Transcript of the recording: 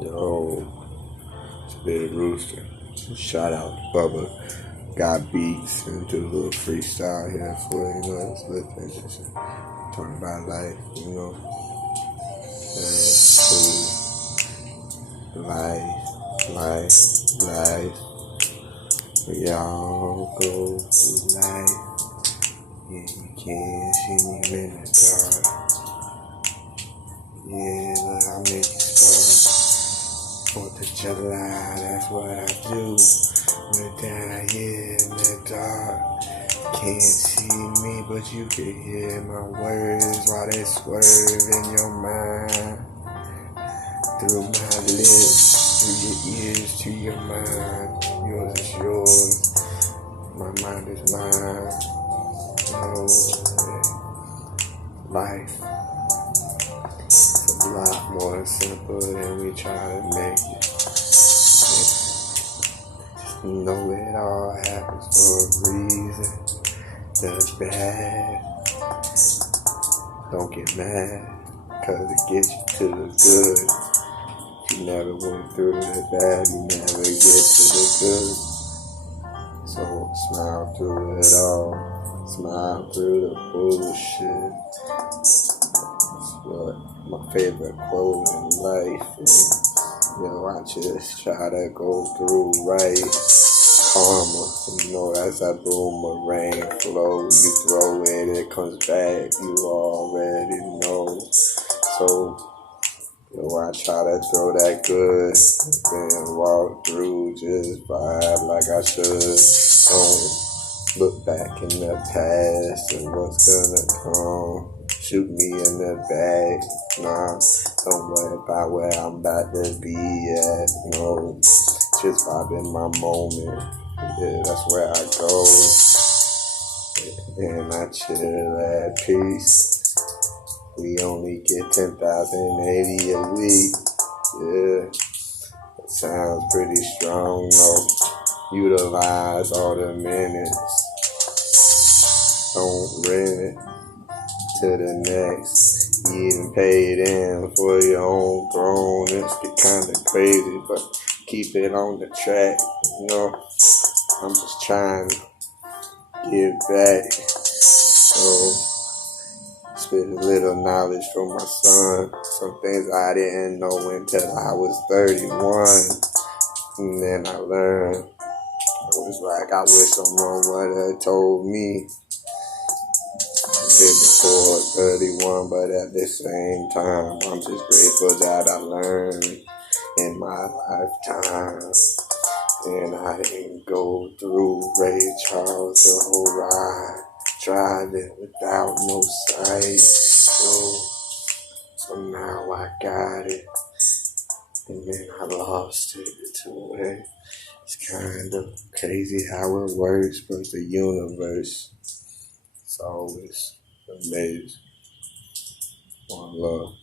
Yo, it's Big Rooster. Shout out to Bubba. Got beats and do a little freestyle here for it's looking just talking about life, life. We all go through life. Yeah, you can't see me in the dark. Yeah, look, I make it start. 4th of July, that's what I do. We're down here in the dark. Can't see me, but you can hear my words while they swerve in your mind. Through my lips, through your ears, to your mind. Yours is yours, my mind is mine. Life. It's a lot more simple than we try to make it. Just know it all happens for a reason. The bad, don't get mad, cause it gets you to the good. You never went through the bad, you never get to the good. So smile through it all, smile through the bullshit. What my favorite quote in life is, I just try to go through right. Karma, that's that boomerang flow. You throw it comes back, you already know. So, I try to throw that good, then walk through, just vibe like I should. Don't look back in the past and what's gonna come. Shoot me in the back, nah, don't worry about where I'm about to be at, no, just vibe in my moment, yeah, that's where I go, and I chill at peace. We only get 10,080 a week, yeah, that sounds pretty strong, though. Utilize all the minutes, don't rent it to the next. You even paid in for your own throne. It's kinda crazy, but keep it on the track. I'm just trying to give back. So spit a little knowledge from my son. Some things I didn't know until I was 31. And then I learned. It was like I wish someone would have told me. Before 31, but at the same time, I'm just grateful that I learned in my lifetime. And I didn't go through Ray Charles the whole ride, driving without no sight. So now I got it, and then I lost it to it. It's kind of crazy how it works, but the universe, it's always amazing. One love.